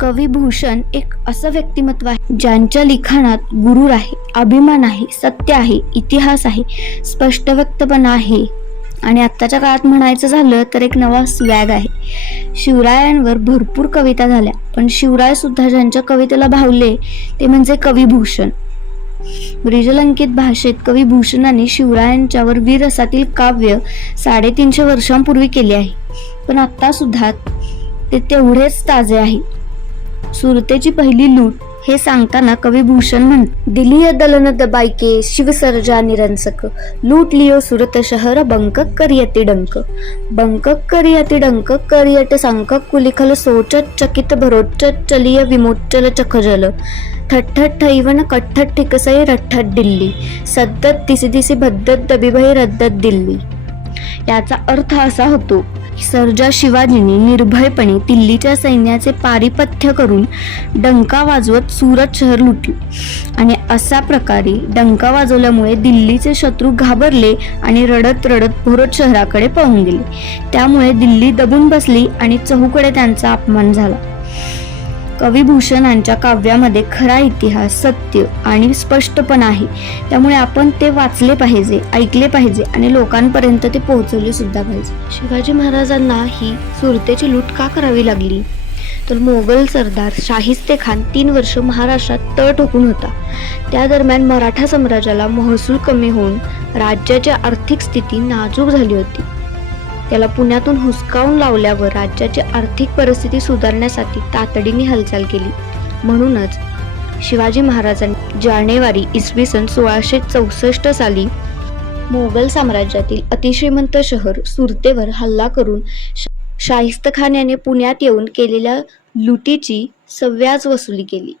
कवी भूषण एक असं व्यक्तिमत्व आहे ज्यांच्या लिखाणात गुरूर आहे अभिमान आहे सत्य आहे इतिहास आहे स्पष्ट व्यक्तपणा आहे. आणि आत्ताच्या काळात म्हणायचं झालं तर एक नवा स्वॅग आहे. शिवरायांवर भरपूर कविता झाल्या पण शिवराय सुद्धा ज्यांच्या कवितेला भावले ते म्हणजे कविभूषण. ब्रिजलंकित भाषेत कवी भूषणाने शिवरायांच्यावर वीररसातील काव्य साडेतीनशे वर्षांपूर्वी केले आहे. पण आत्ता सुद्धा ते तेवढेच ताजे आहे. सुरतेची पहिली लूट हे सांगताना कवी भूषण म्हण दिलीय दलन दबायके शिवसर्जा निरंसक. लूट लियो सुरत शहर बंक करियती डंक. बंक करियती डंक करियट सांक कुलिखल सोचत चकित भरोच चलिय विमोचल चखजल. ठठ्ठट ठैवन कठ्ठट ठिकसई रठ्ठट दिल्ली. सद्दत दिसी दिसी भद्दत दबिभय रद्दत दिल्ली. याचा अर्थ असा होतो सर्जा शिवाजींनी निर्भयपणे दिल्लीच्या सैन्याचे पारिपथ्य करून डंका वाजवत सुरत शहर लुटले. आणि अशा प्रकारे डंका वाजवल्यामुळे दिल्लीचे शत्रू घाबरले आणि रडत रडत भोरत शहराकडे पळून गेले. त्यामुळे दिल्ली दबून बसली आणि चहूकडे त्यांचा अपमान झाला. कविभूषणांच्या काव्यामध्ये खरा इतिहास सत्य आणि स्पष्टपणा आहे. त्यामुळे आपण ते वाचले पाहिजे ऐकले पाहिजे आणि लोकांपर्यंत ते पोहोचवले सुद्धा पाहिजे. शिवाजी महाराजांना ही सुरतेची लूट का करावी लागली? तर मोगल सरदार शाहिस्ते खान तीन वर्ष महाराष्ट्रात तळ ठोकून होता. त्या दरम्यान मराठा साम्राज्याला महसूल कमी होऊन राज्याची आर्थिक स्थिती नाजूक झाली होती. त्याला पुण्यातून हुसकावून लावल्यावर राज्याची आर्थिक परिस्थिती सुधारण्यासाठी तातडीने हालचाल केली. म्हणूनच शिवाजी महाराजांनी जानेवारी इसवी सन सोळाशे चौसष्ट साली मोगल साम्राज्यातील अतिश्रीमंत शहर सुरतेवर हल्ला करून श- शाहिस्त खान याने पुण्यात येऊन केलेल्या लुटीची सव्याज वसुली केली.